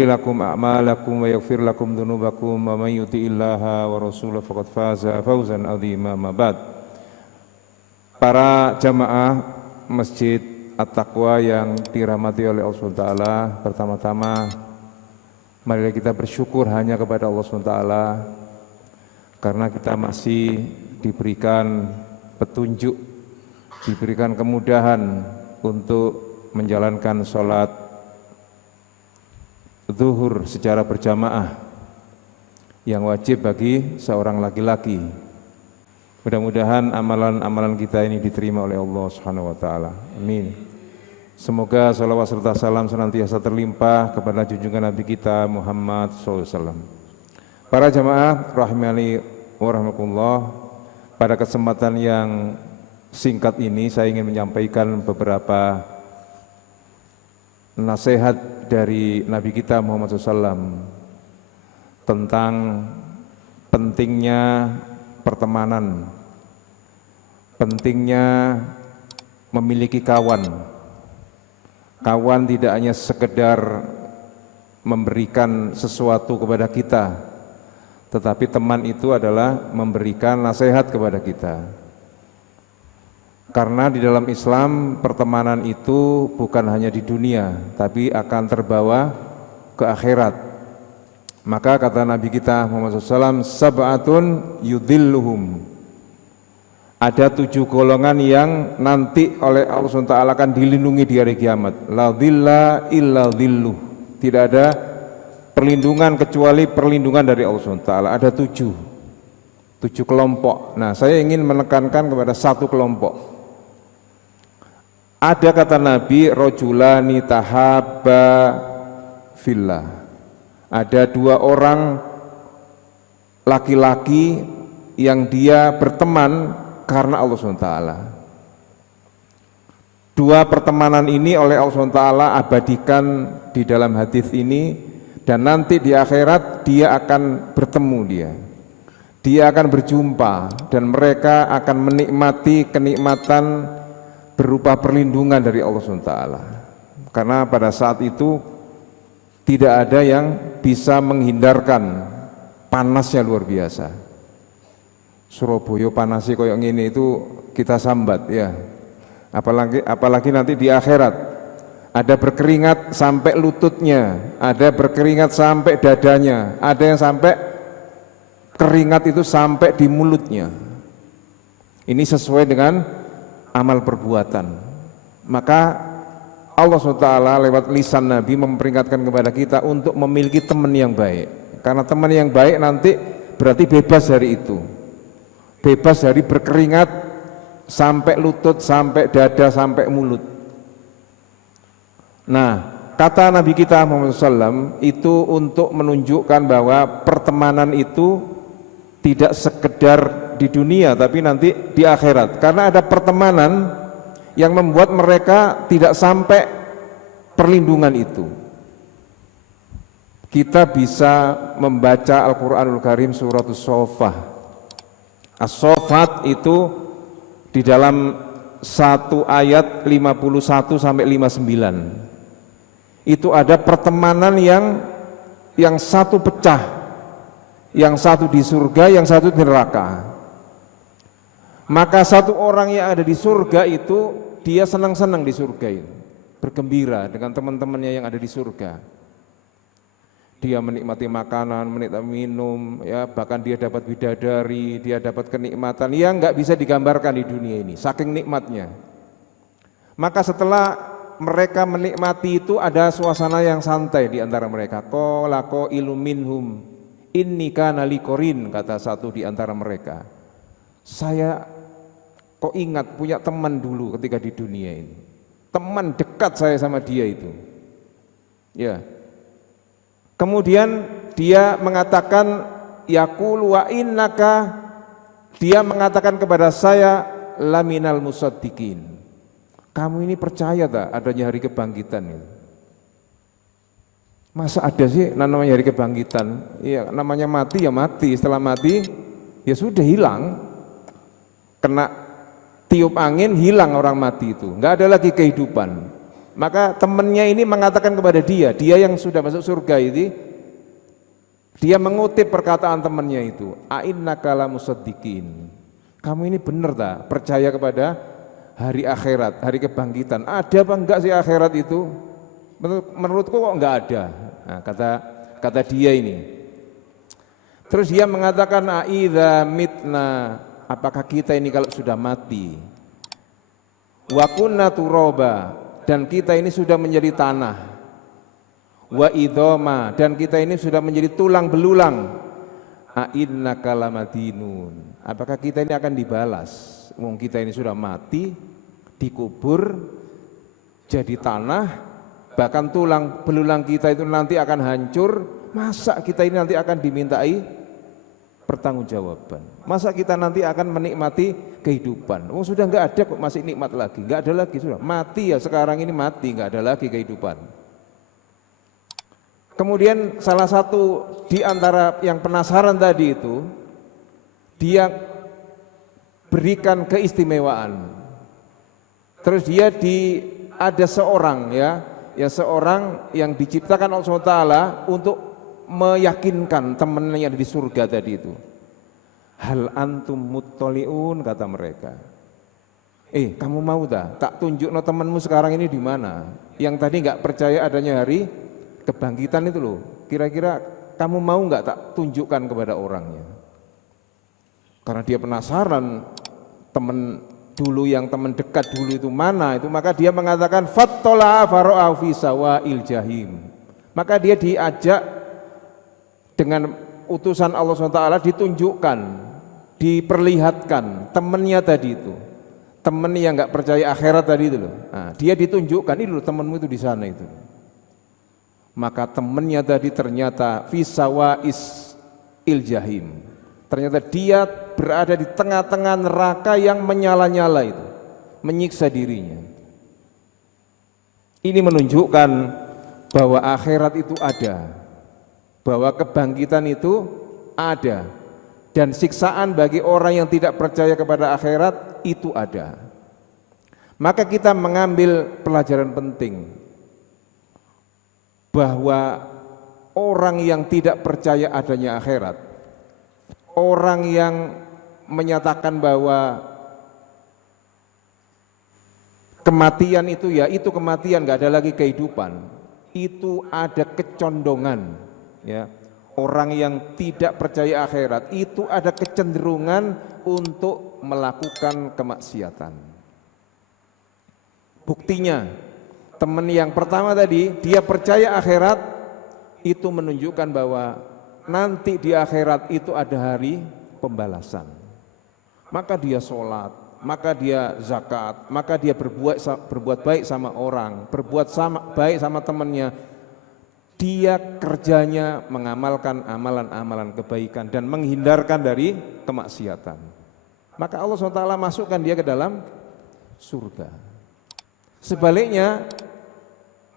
يصلح لكم أعمالكم ويغفر لكم ذنوبكم ومن يطع الله ورسوله فقد فاز فوزا عظيما. ما بعد. Para jamaah Masjid At-Taqwa yang dirahmati oleh Allah SWT, pertama-tama mari kita bersyukur hanya kepada Allah SWT karena kita masih diberikan petunjuk, diberikan kemudahan untuk menjalankan sholat zuhur secara berjamaah yang wajib bagi seorang laki-laki. Mudah-mudahan amalan-amalan kita ini diterima oleh Allah Subhanahu wa taala. Amin. Semoga salawat serta salam senantiasa terlimpah kepada junjungan Nabi kita Muhammad SAW. Para jamaah rahimani wa rahmatullah, pada kesempatan yang singkat ini saya ingin menyampaikan beberapa nasihat dari Nabi kita Muhammad SAW tentang pentingnya pertemanan, pentingnya memiliki kawan. Kawan tidak hanya sekedar memberikan sesuatu kepada kita, tetapi teman itu adalah memberikan nasihat kepada kita. Karena di dalam Islam pertemanan itu bukan hanya di dunia, tapi akan terbawa ke akhirat. Maka kata Nabi kita Muhammad SAW, sab'atun yudhilluhum, ada 7 golongan yang nanti oleh Allah SWT akan dilindungi di hari kiamat. La dhilla illa dhilluh, tidak ada perlindungan kecuali perlindungan dari Allah SWT. Ada 7 kelompok. Nah, saya ingin menekankan kepada satu kelompok. Ada kata Nabi, rojulani tahabba fillah, ada 2 orang laki-laki yang dia berteman karena Allah SWT. 2 pertemanan ini oleh Allah SWT abadikan di dalam hadis ini, dan nanti di akhirat dia akan bertemu, dia akan berjumpa, dan mereka akan menikmati kenikmatan berupa perlindungan dari Allah SWT. Karena pada saat itu tidak ada yang bisa menghindarkan panasnya luar biasa. Surabaya panasnya koyok ngene itu kita sambat ya. Apalagi nanti di akhirat ada berkeringat sampai lututnya, ada berkeringat sampai dadanya, ada yang sampai keringat itu sampai di mulutnya. Ini sesuai dengan amal perbuatan. Maka Allah SWT lewat lisan Nabi memperingatkan kepada kita untuk memiliki teman yang baik. Karena teman yang baik nanti berarti bebas dari itu, bebas dari berkeringat sampai lutut, sampai dada, sampai mulut. Nah, kata Nabi kita Muhammad SAW itu untuk menunjukkan bahwa pertemanan itu tidak sekedar di dunia tapi nanti di akhirat. Karena ada pertemanan yang membuat mereka tidak sampai perlindungan itu. Kita bisa membaca Al-Quranul Karim surat As-Saffat. As-Saffat itu di dalam 1 ayat 51 sampai 59. Itu ada pertemanan yang satu pecah, yang satu di surga, yang satu di neraka. Maka satu orang yang ada di surga itu dia senang-senang di surga itu, bergembira dengan teman-temannya yang ada di surga. Dia menikmati makanan, menikmati minum, ya, bahkan dia dapat bidadari, dia dapat kenikmatan yang nggak bisa digambarkan di dunia ini, saking nikmatnya. Maka setelah mereka menikmati itu ada suasana yang santai di antara mereka. Qala qailum minhum inni kana liqorin, kata satu di antara mereka, saya kok ingat punya teman dulu ketika di dunia ini, teman dekat saya sama dia itu. Ya. Kemudian dia mengatakan yaqulu wa innaka, dia mengatakan kepada saya laminal musaddiqin, kamu ini percaya tak adanya hari kebangkitan itu? Masa ada sih namanya hari kebangkitan? Ya, namanya mati ya mati, setelah mati ya sudah hilang, kena tiup angin hilang orang mati itu, nggak ada lagi kehidupan. Maka temannya ini mengatakan kepada dia yang sudah masuk surga ini, dia mengutip perkataan temannya itu, a'innaka lamusaddiqin. Kamu ini benar tak percaya kepada hari akhirat, hari kebangkitan? Ada apa enggak sih akhirat itu? Menurutku kok enggak ada. Nah, kata dia ini. Terus dia mengatakan, aidza mitna, apakah kita ini kalau sudah mati, wa kunna turaba, dan kita ini sudah menjadi tanah, wa idhoma, dan kita ini sudah menjadi tulang belulang, a'innaka lamadinun, apakah kita ini akan dibalas? Wong kita ini sudah mati, dikubur, jadi tanah, bahkan tulang belulang kita itu nanti akan hancur. Masa kita ini nanti akan dimintai pertanggungjawaban? Masa kita nanti akan menikmati kehidupan? Oh, sudah enggak ada kok, masih nikmat lagi? Enggak ada lagi, sudah mati ya, sekarang ini mati, enggak ada lagi kehidupan. Kemudian salah satu di antara yang penasaran tadi itu, dia berikan keistimewaan. Terus dia ada seorang seorang yang diciptakan Allah SWT untuk meyakinkan temannya yang di surga tadi itu. Hal antum muttaliun, kata mereka. Kamu mau tak tunjuk no temanmu sekarang ini di mana? Yang tadi nggak percaya adanya hari kebangkitan itu loh. Kira-kira kamu mau nggak tak tunjukkan kepada orangnya? Karena dia penasaran teman dulu, yang teman dekat dulu itu mana itu, maka dia mengatakan fattala faro'a fi sawa'il jahim. Maka dia diajak dengan utusan Allah SWT, ditunjukkan, diperlihatkan temannya tadi itu, teman yang nggak percaya akhirat tadi itu loh. Nah, dia ditunjukkan, ini loh temanmu itu di sana itu. Maka temannya tadi ternyata fisawais iljahim, ternyata dia berada di tengah-tengah neraka yang menyala-nyala itu, menyiksa dirinya. Ini menunjukkan bahwa akhirat itu ada, bahwa kebangkitan itu ada, dan siksaan bagi orang yang tidak percaya kepada akhirat itu ada. Maka kita mengambil pelajaran penting bahwa orang yang tidak percaya adanya akhirat, orang yang menyatakan bahwa kematian itu ya itu kematian, nggak ada lagi kehidupan, itu ada kecondongan. Ya, orang yang tidak percaya akhirat itu ada kecenderungan untuk melakukan kemaksiatan. Buktinya, teman yang pertama tadi, dia percaya akhirat, itu menunjukkan bahwa nanti di akhirat itu ada hari pembalasan. Maka dia sholat, maka dia zakat, maka dia berbuat baik sama orang, berbuat baik sama temannya. Dia kerjanya mengamalkan amalan-amalan kebaikan dan menghindarkan dari kemaksiatan. Maka Allah SWT masukkan dia ke dalam surga. Sebaliknya,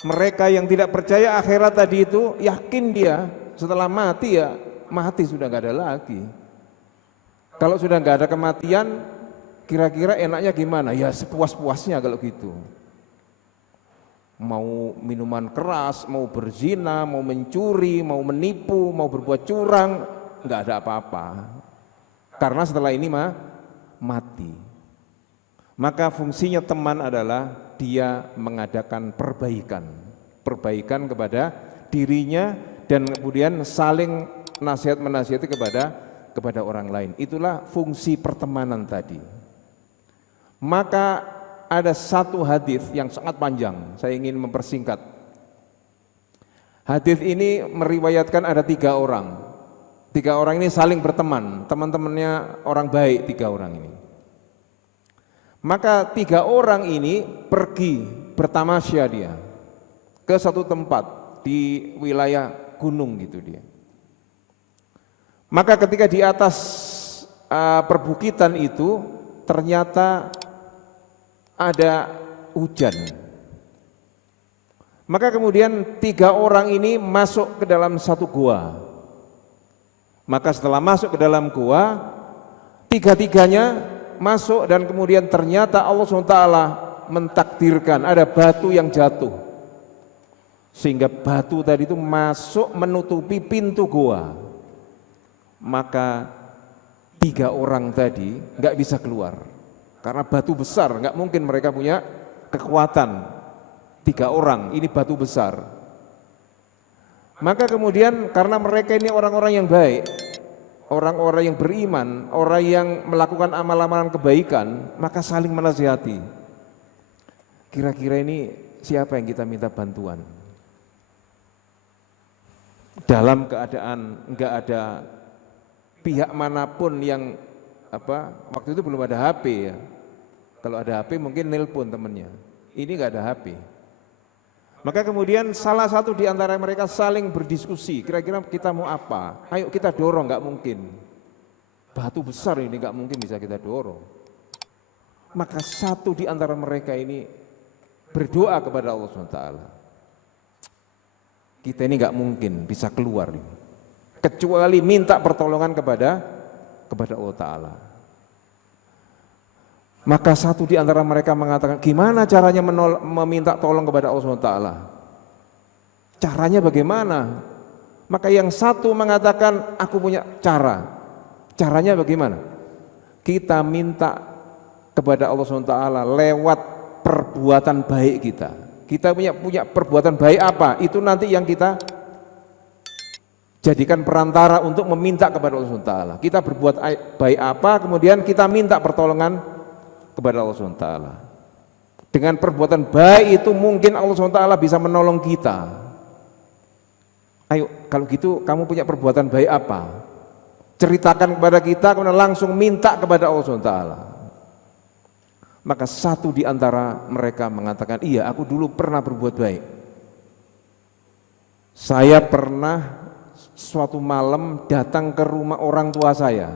mereka yang tidak percaya akhirat tadi itu, yakin dia setelah mati ya mati, sudah nggak ada lagi. Kalau sudah nggak ada kematian, kira-kira enaknya gimana? Ya sepuas-puasnya kalau gitu. Mau minuman keras, mau berzina, mau mencuri, mau menipu, mau berbuat curang, nggak ada apa-apa. Karena setelah ini mati. Maka fungsinya teman adalah dia mengadakan perbaikan kepada dirinya, dan kemudian saling menasihati kepada orang lain. Itulah fungsi pertemanan tadi. Maka ada satu hadis yang sangat panjang, saya ingin mempersingkat. Hadis ini meriwayatkan ada 3 orang. 3 orang ini saling berteman, teman-temannya orang baik 3 orang ini. Maka 3 orang ini pergi bertamasya dia ke satu tempat di wilayah gunung gitu dia. Maka ketika di atas perbukitan itu ternyata ada hujan. Maka kemudian 3 orang ini masuk ke dalam satu gua. Maka setelah masuk ke dalam gua, 3-tiganya masuk, dan kemudian ternyata Allah SWT mentakdirkan ada batu yang jatuh, sehingga batu tadi itu masuk menutupi pintu goa, maka 3 orang tadi nggak bisa keluar karena batu besar, nggak mungkin mereka punya kekuatan. 3 orang, ini batu besar. Maka kemudian karena mereka ini orang-orang yang baik, orang-orang yang beriman, orang yang melakukan amal-amalan kebaikan, maka saling menasihati. Kira-kira ini siapa yang kita minta bantuan? Dalam keadaan enggak ada pihak manapun yang waktu itu belum ada HP ya. Kalau ada HP mungkin nelpon temannya. Ini enggak ada HP. Maka kemudian salah satu di antara mereka saling berdiskusi, kira-kira kita mau apa? Ayo kita dorong, nggak mungkin. Batu besar ini nggak mungkin bisa kita dorong. Maka satu di antara mereka ini berdoa kepada Allah SWT. Kita ini nggak mungkin bisa keluar ini, kecuali minta pertolongan kepada Allah Ta'ala. Maka satu di antara mereka mengatakan, gimana caranya meminta tolong kepada Allah SWT? Caranya bagaimana? Maka yang satu mengatakan, aku punya cara. Caranya bagaimana? Kita minta kepada Allah SWT lewat perbuatan baik kita. Kita punya perbuatan baik apa? Itu nanti yang kita jadikan perantara untuk meminta kepada Allah SWT. Kita berbuat baik apa, kemudian kita minta pertolongan kepada Allah SWT. Dengan perbuatan baik itu mungkin Allah SWT bisa menolong kita. Ayo, kalau gitu kamu punya perbuatan baik apa? Ceritakan kepada kita, kemudian langsung minta kepada Allah SWT. Maka satu di antara mereka mengatakan, iya aku dulu pernah berbuat baik. Saya pernah suatu malam datang ke rumah orang tua saya.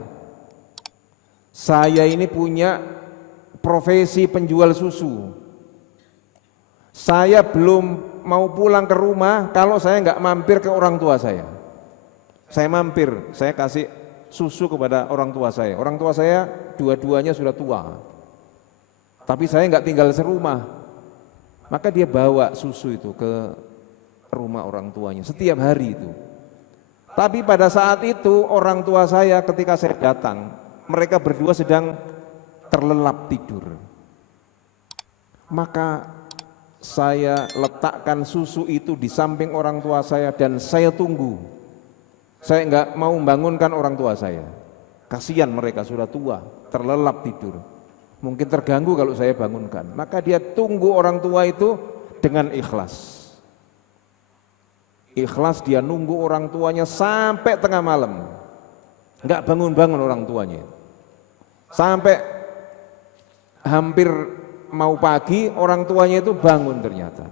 Saya ini punya profesi penjual susu. Saya belum mau pulang ke rumah kalau saya nggak mampir ke orang tua saya. Saya mampir, saya kasih susu kepada orang tua saya. Orang tua saya dua-duanya sudah tua, tapi saya nggak tinggal serumah. Maka dia bawa susu itu ke rumah orang tuanya setiap hari itu. Tapi pada saat itu orang tua saya ketika saya datang, mereka berdua sedang terlelap tidur. Maka saya letakkan susu itu di samping orang tua saya dan saya tunggu. Saya enggak mau membangunkan orang tua saya. Kasihan mereka sudah tua, terlelap tidur. Mungkin terganggu kalau saya bangunkan. Maka dia tunggu orang tua itu dengan ikhlas. Ikhlas dia nunggu orang tuanya sampai tengah malam. Enggak bangun-bangun orang tuanya. Sampai hampir mau pagi orang tuanya itu bangun ternyata.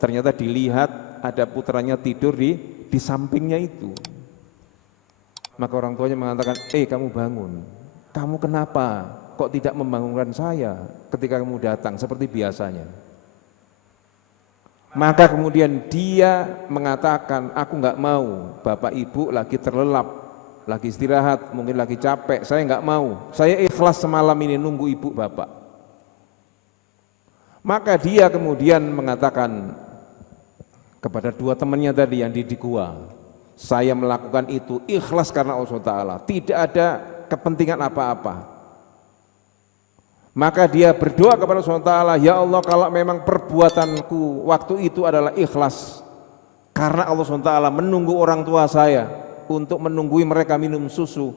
Ternyata dilihat ada putranya tidur di sampingnya itu. Maka orang tuanya mengatakan, kamu bangun. Kamu kenapa? Kok tidak membangunkan saya ketika kamu datang seperti biasanya? Maka kemudian dia mengatakan, aku nggak mau, bapak ibu lagi terlelap, lagi istirahat, mungkin lagi capek, saya nggak mau, saya ikhlas semalam ini nunggu ibu bapak. Maka dia kemudian mengatakan kepada 2 temannya tadi yang di gua, saya melakukan itu ikhlas karena Allah Ta'ala, tidak ada kepentingan apa-apa. Maka dia berdoa kepada Allah Ta'ala, ya Allah kalau memang perbuatanku waktu itu adalah ikhlas karena Allah Ta'ala menunggu orang tua saya untuk menunggui mereka minum susu,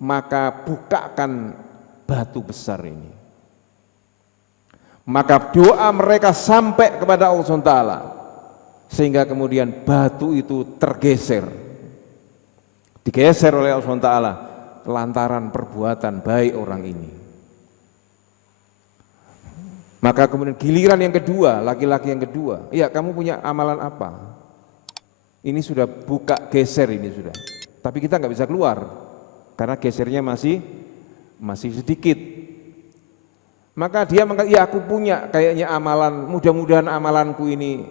maka bukakan batu besar ini. Maka doa mereka sampai kepada Allah Ta'ala sehingga kemudian batu itu tergeser, digeser oleh Allah Ta'ala lantaran perbuatan baik orang ini. Maka kemudian giliran yang kedua, laki-laki yang kedua, ya kamu punya amalan apa? Ini sudah buka geser ini sudah, tapi kita nggak bisa keluar karena gesernya masih sedikit. Maka dia mengatakan, ya aku punya kayaknya amalan, mudah-mudahan amalanku ini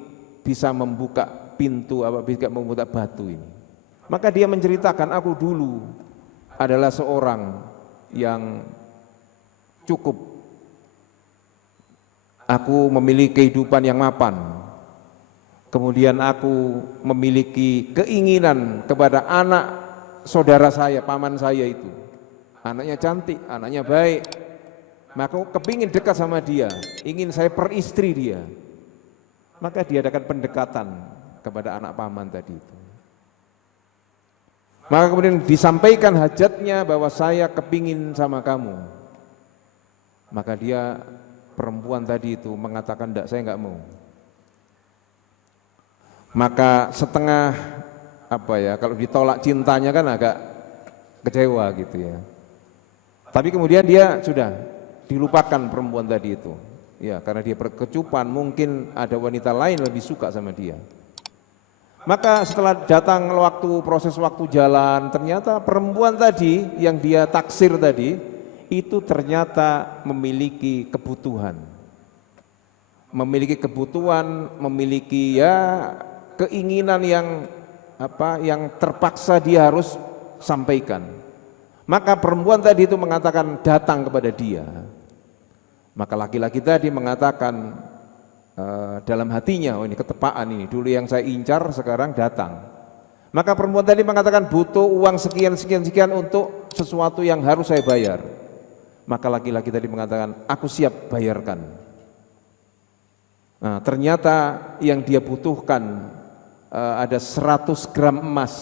bisa membuka pintu, bisa membuka batu ini. Maka dia menceritakan, aku dulu adalah seorang yang cukup aku memiliki kehidupan yang mapan. Kemudian aku memiliki keinginan kepada anak saudara saya, paman saya itu. Anaknya cantik, anaknya baik. Maka aku kepingin dekat sama dia, ingin saya peristri dia. Maka diadakan pendekatan kepada anak paman tadi itu. Maka kemudian disampaikan hajatnya bahwa saya kepingin sama kamu. Maka dia, perempuan tadi itu mengatakan, enggak, saya enggak mau. Maka setengah kalau ditolak cintanya kan agak kecewa gitu ya. Tapi kemudian dia sudah dilupakan perempuan tadi itu. Ya, karena dia berkecupan, mungkin ada wanita lain lebih suka sama dia. Maka setelah datang proses waktu jalan, ternyata perempuan tadi yang dia taksir tadi itu ternyata memiliki kebutuhan. Memiliki keinginan yang terpaksa dia harus sampaikan. Maka perempuan tadi itu mengatakan datang kepada dia. Maka laki-laki tadi mengatakan dalam hatinya, oh ini ketepaan ini, dulu yang saya incar sekarang datang. Maka perempuan tadi mengatakan butuh uang sekian untuk sesuatu yang harus saya bayar. Maka laki-laki tadi mengatakan aku siap bayarkan. Nah, ternyata yang dia butuhkan ada 100 gram emas.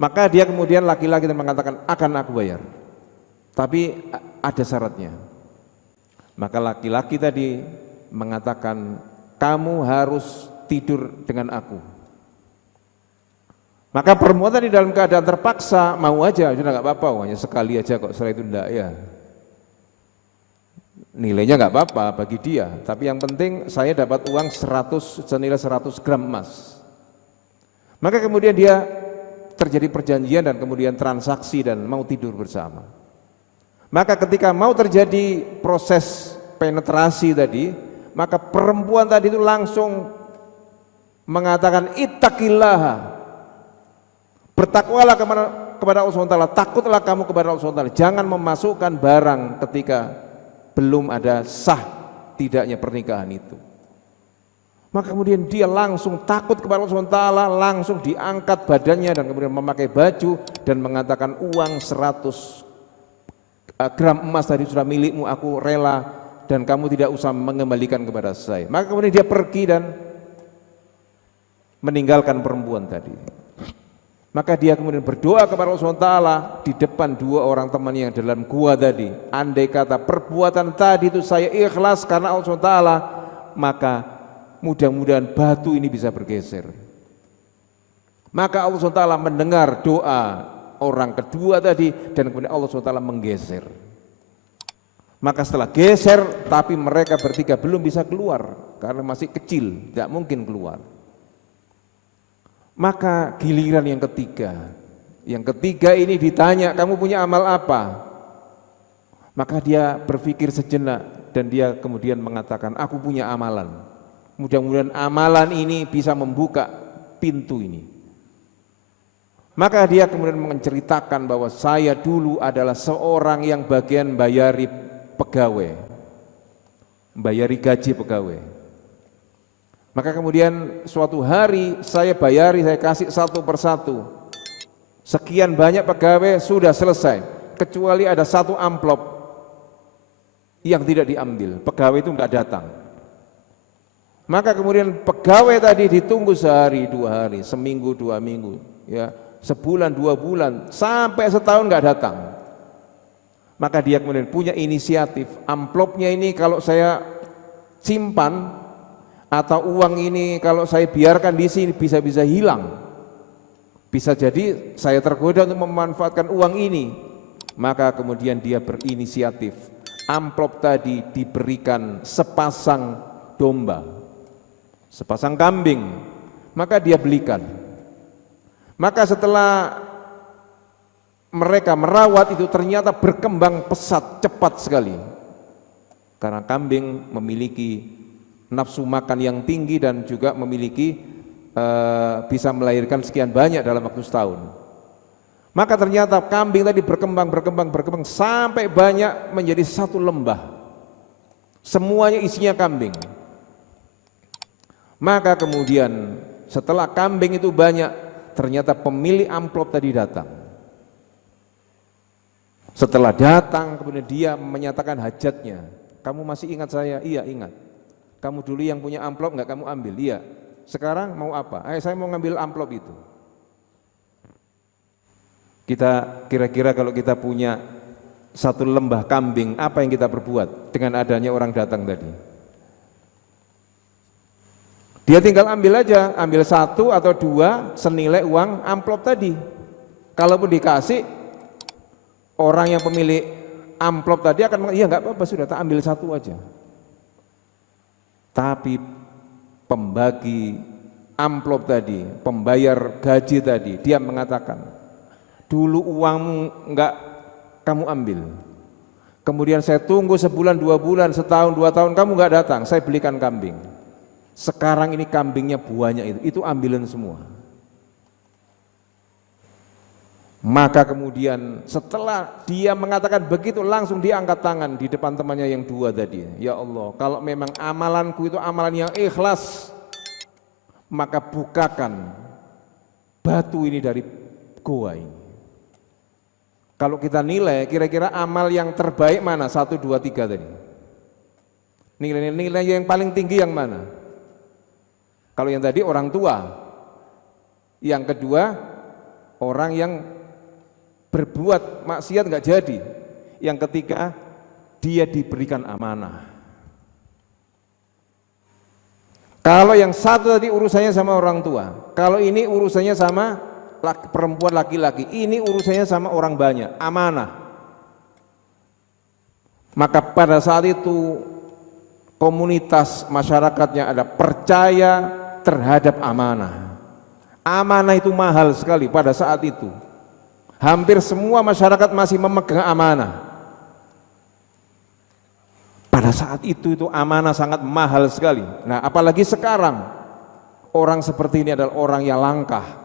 Maka dia kemudian laki-laki mengatakan akan aku bayar, tapi ada syaratnya. Maka laki-laki tadi mengatakan kamu harus tidur dengan aku. Maka perempuan tadi dalam keadaan terpaksa mau aja, sudah nggak apa-apa, hanya sekali aja kok, setelah itu enggak ya. Nilainya nggak apa-apa bagi dia, tapi yang penting saya dapat uang senilai 100 gram emas. Maka kemudian dia terjadi perjanjian dan kemudian transaksi dan mau tidur bersama. Maka ketika mau terjadi proses penetrasi tadi, maka perempuan tadi itu langsung mengatakan ittaqillaha, bertakwalah kepada Allah SWT, takutlah kamu kepada Allah SWT, jangan memasukkan barang ketika belum ada sah tidaknya pernikahan itu. Maka kemudian dia langsung takut kepada Allah SWT, langsung diangkat badannya dan kemudian memakai baju dan mengatakan uang 100 gram emas tadi sudah milikmu, aku rela dan kamu tidak usah mengembalikan kepada saya. Maka kemudian dia pergi dan meninggalkan perempuan tadi. Maka dia kemudian berdoa kepada Allah SWT di depan dua orang teman yang dalam gua tadi. Andai kata perbuatan tadi itu saya ikhlas karena Allah SWT, maka mudah-mudahan batu ini bisa bergeser. Maka Allah SWT mendengar doa orang kedua tadi dan kemudian Allah SWT menggeser. Maka setelah geser, tapi mereka bertiga belum bisa keluar karena masih kecil, tidak mungkin keluar. Maka giliran yang ketiga ini ditanya, kamu punya amal apa? Maka dia berpikir sejenak dan dia kemudian mengatakan, aku punya amalan. Mudah-mudahan amalan ini bisa membuka pintu ini. Maka dia kemudian menceritakan bahwa saya dulu adalah seorang yang bagian bayari pegawai, bayari gaji pegawai. Maka kemudian suatu hari saya bayari, saya kasih satu persatu. Sekian banyak pegawai sudah selesai, kecuali ada satu amplop yang tidak diambil, pegawai itu enggak datang. Maka kemudian pegawai tadi ditunggu sehari, 2 hari, seminggu, 2 minggu, ya, sebulan, 2 bulan, sampai setahun enggak datang. Maka dia kemudian punya inisiatif, amplopnya ini kalau saya simpan atau uang ini kalau saya biarkan di sini bisa-bisa hilang. Bisa jadi saya tergoda untuk memanfaatkan uang ini. Maka kemudian dia berinisiatif, amplop tadi diberikan sepasang domba, sepasang kambing, maka dia belikan. Maka setelah mereka merawat itu ternyata berkembang pesat, cepat sekali. Karena kambing memiliki nafsu makan yang tinggi dan juga memiliki bisa melahirkan sekian banyak dalam waktu setahun. Maka ternyata kambing tadi berkembang sampai banyak menjadi satu lembah. semuanya isinya kambing. Maka kemudian setelah kambing itu banyak, ternyata pemilik amplop tadi datang. Setelah datang kemudian dia menyatakan hajatnya. Kamu masih ingat saya? Iya ingat. Kamu dulu yang punya amplop enggak kamu ambil? Iya. Sekarang mau apa? Saya mau ngambil amplop itu. Kita kira-kira kalau kita punya satu lembah kambing, apa yang kita perbuat dengan adanya orang datang tadi? Dia tinggal ambil aja, ambil satu atau dua senilai uang amplop tadi. Kalaupun dikasih, orang yang pemilik amplop tadi akan mengatakan, iya nggak apa-apa sudah, tak ambil satu aja. Tapi pembagi amplop tadi, pembayar gaji tadi, dia mengatakan, dulu uangmu enggak kamu ambil. Kemudian saya tunggu sebulan, 2 bulan, setahun, 2 tahun, kamu enggak datang, saya belikan kambing. Sekarang ini kambingnya banyak itu ambilan semua. Maka kemudian setelah dia mengatakan begitu, langsung dia angkat tangan di depan temannya yang dua tadi. Ya Allah, kalau memang amalanku itu amalan yang ikhlas, maka bukakan batu ini dari goa ini. Kalau kita nilai, kira-kira amal yang terbaik mana? 1, 2, 3 tadi. Nilai yang paling tinggi yang mana? Kalau yang tadi orang tua. Yang kedua, orang yang berbuat maksiat enggak jadi. Yang ketiga, dia diberikan amanah. Kalau yang satu tadi urusannya sama orang tua, kalau ini urusannya sama perempuan laki-laki, ini urusannya sama orang banyak, amanah. Maka pada saat itu komunitas masyarakatnya ada percaya terhadap amanah. Amanah itu mahal sekali pada saat itu. Hampir semua masyarakat masih memegang amanah. Pada saat itu amanah sangat mahal sekali. Nah, apalagi sekarang orang seperti ini adalah orang yang langkah.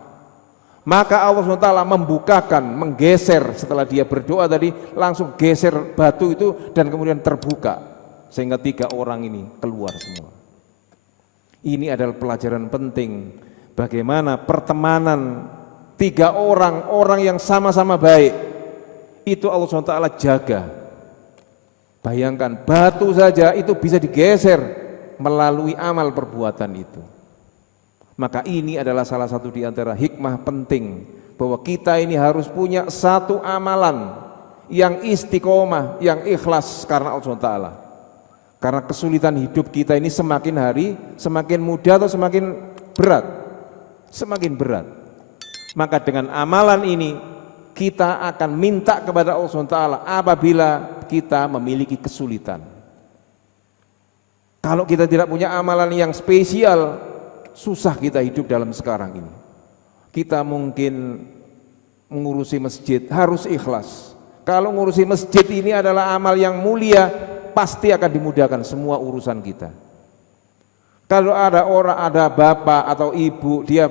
Maka Allah SWT membukakan, menggeser setelah dia berdoa tadi, langsung geser batu itu dan kemudian terbuka sehingga 3 orang ini keluar semua. Ini adalah pelajaran penting bagaimana pertemanan 3 orang yang sama-sama baik itu Allah SWT jaga. Bayangkan batu saja itu bisa digeser melalui amal perbuatan itu. Maka ini adalah salah satu di antara hikmah penting bahwa kita ini harus punya satu amalan yang istiqomah, yang ikhlas karena Allah SWT. Karena kesulitan hidup kita ini semakin hari semakin mudah atau semakin berat? Semakin berat. Maka dengan amalan ini kita akan minta kepada Allah SWT apabila kita memiliki kesulitan. Kalau kita tidak punya amalan yang spesial, susah kita hidup dalam sekarang ini. Kita mungkin mengurusi masjid harus ikhlas. Kalau mengurusi masjid ini adalah amal yang mulia, pasti akan dimudahkan semua urusan kita. Kalau ada bapak atau ibu, dia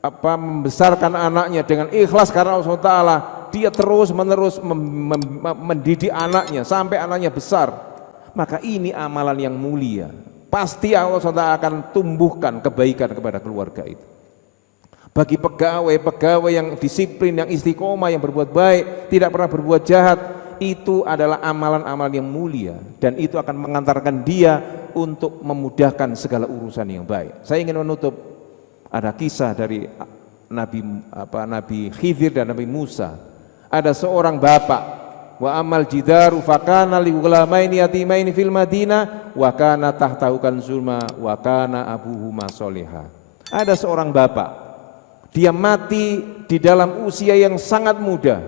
membesarkan anaknya dengan ikhlas karena Allah SWT, dia terus menerus mendidik anaknya sampai anaknya besar, maka ini amalan yang mulia. Pasti Allah SWT akan tumbuhkan kebaikan kepada keluarga itu. Bagi pegawai yang disiplin, yang istiqomah, yang berbuat baik, tidak pernah berbuat jahat, itu adalah amalan-amalan yang mulia dan itu akan mengantarkan dia untuk memudahkan segala urusan yang baik. Saya ingin menutup, ada kisah dari Nabi Khidir dan Nabi Musa. Ada seorang bapak, wa amal jidaru fakana li ghulamaini yatimaini fil Madinah wa kana tahtahu kanzul wa kana abuhuma sholiha. Ada seorang bapak, dia mati di dalam usia yang sangat muda.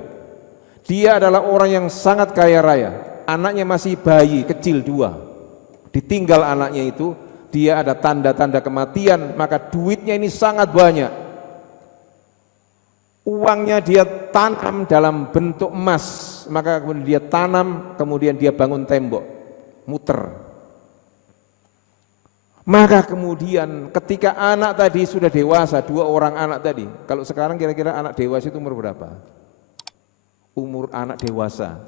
Dia adalah orang yang sangat kaya raya. Anaknya masih bayi kecil 2. Ditinggal anaknya itu, dia ada tanda-tanda kematian, maka duitnya ini sangat banyak. Uangnya dia tanam dalam bentuk emas, maka kemudian dia tanam, kemudian dia bangun tembok, muter. Maka kemudian ketika anak tadi sudah dewasa, 2 orang anak tadi, kalau sekarang kira-kira anak dewasa itu umur berapa? Umur anak dewasa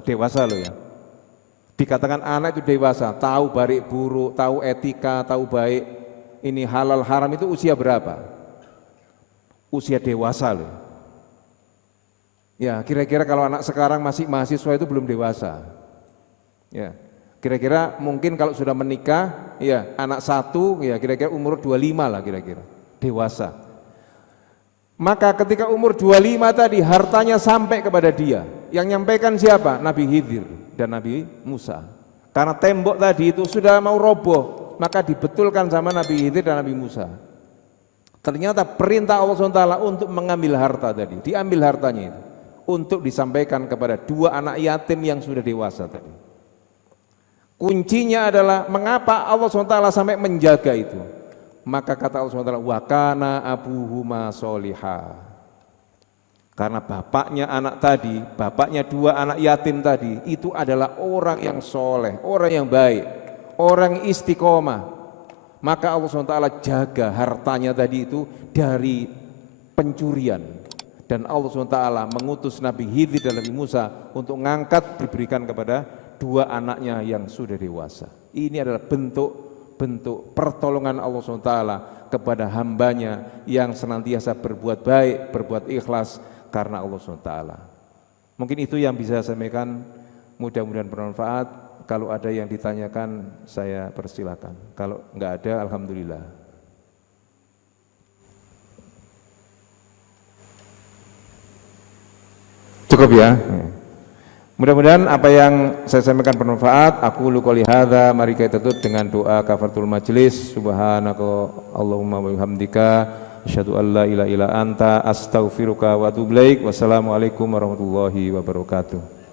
loh ya. Dikatakan anak itu dewasa, tahu baik buruk, tahu etika, tahu baik ini halal haram, itu usia berapa? Usia dewasa loh. Ya, kira-kira kalau anak sekarang masih mahasiswa itu belum dewasa. Ya, kira-kira mungkin kalau sudah menikah, ya anak satu, ya kira-kira umur 25 lah kira-kira, dewasa. Maka ketika umur 25 tadi hartanya sampai kepada dia. Yang nyampaikan siapa? Nabi Khidir dan Nabi Musa. Karena tembok tadi itu sudah mau roboh, maka dibetulkan sama Nabi Khidir dan Nabi Musa. Ternyata perintah Allah SWT untuk mengambil harta tadi, diambil hartanya itu, untuk disampaikan kepada dua anak yatim yang sudah dewasa tadi. Kuncinya adalah mengapa Allah SWT sampai menjaga itu. Maka kata Allah SWT, wa kana abuhuma sholiha. Karena bapaknya anak tadi, bapaknya dua anak yatim tadi, itu adalah orang yang soleh, orang yang baik, orang istiqomah. Maka Allah SWT jaga hartanya tadi itu dari pencurian. Dan Allah SWT mengutus Nabi Khidir dan Nabi Musa untuk mengangkat, diberikan kepada dua anaknya yang sudah dewasa. Ini adalah bentuk pertolongan Allah SWT kepada hambanya yang senantiasa berbuat baik, berbuat ikhlas karena Allah SWT. Mungkin itu yang bisa saya sampaikan, mudah-mudahan bermanfaat. Kalau ada yang ditanyakan saya persilakan, kalau enggak ada alhamdulillah. Cukup ya. Mudah-mudahan apa yang saya sampaikan bermanfaat. Aku qouli hadza, mari kita tutup dengan doa kafaratul majelis. Subhanaka Allahumma wa bihamdika asyhadu an la ilaha illa anta astaghfiruka wa atubu ilaik. Wassalamualaikum warahmatullahi wabarakatuh.